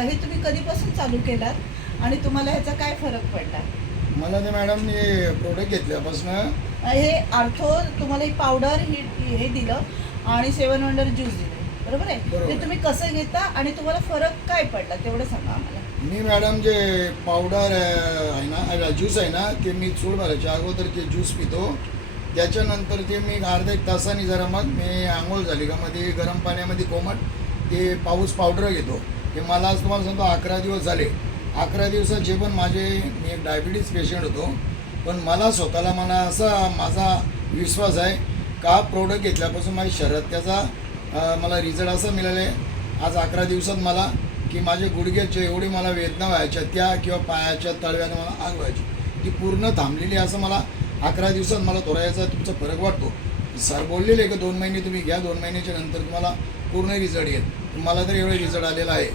हे तुम्ही कधीपासून चालू केलात आणि तुम्हाला ह्याचा काय फरक पडला? मला ते मॅडम हे प्रोडक्ट घेतल्यापासून हे आर्थो तुम्हाला ही पावडर हे दिलं आणि 7 वंडर ज्यूस दिले, बरोबर आहे? बरोबर. ते तुम्ही कसं घेता आणि तुम्हाला फरक काय पडला तेवढं सांगा आम्हाला. मी मॅडम जे पावडर आहे ना, ज्यूस आहे ना, ते मी चूड भरायच्या अगोदर ते ज्यूस पितो. त्याच्यानंतर ते मी अर्धा 1 तासाने जरा मग मी आंघोळ झाली का मध्ये गरम पाण्यामध्ये कोमट ते पाऊस पावडर घेतो. ते मला आज तुम्हाला सांगतो 11 दिवस झाले. 11 दिवसात जे पण मी एक डायबिटीज पेशंट होतो, पण मला असा माझा विश्वास आहे का प्रोडक्ट घेतल्यापासून माझ्या शरीरात त्याचा मला रिझल्ट असा मिळाला आहे आज 11 दिवसात मला की माझे गुडघ्याचे एवढी मला वेदना व्हायच्या त्या किंवा पायाच्या तळव्यानं मला आग व्हायची ती पूर्ण थांबलेली. असं मला 11 दिवसात मला थोडा याचा तुमचा फरक वाटतो. सर बोललेले की 2 महिने तुम्ही घ्या, 2 महिन्याच्या नंतर तुम्हाला पूर्ण रिझल्ट येईल. मला तर एवढा रिझल्ट आलेला आहे.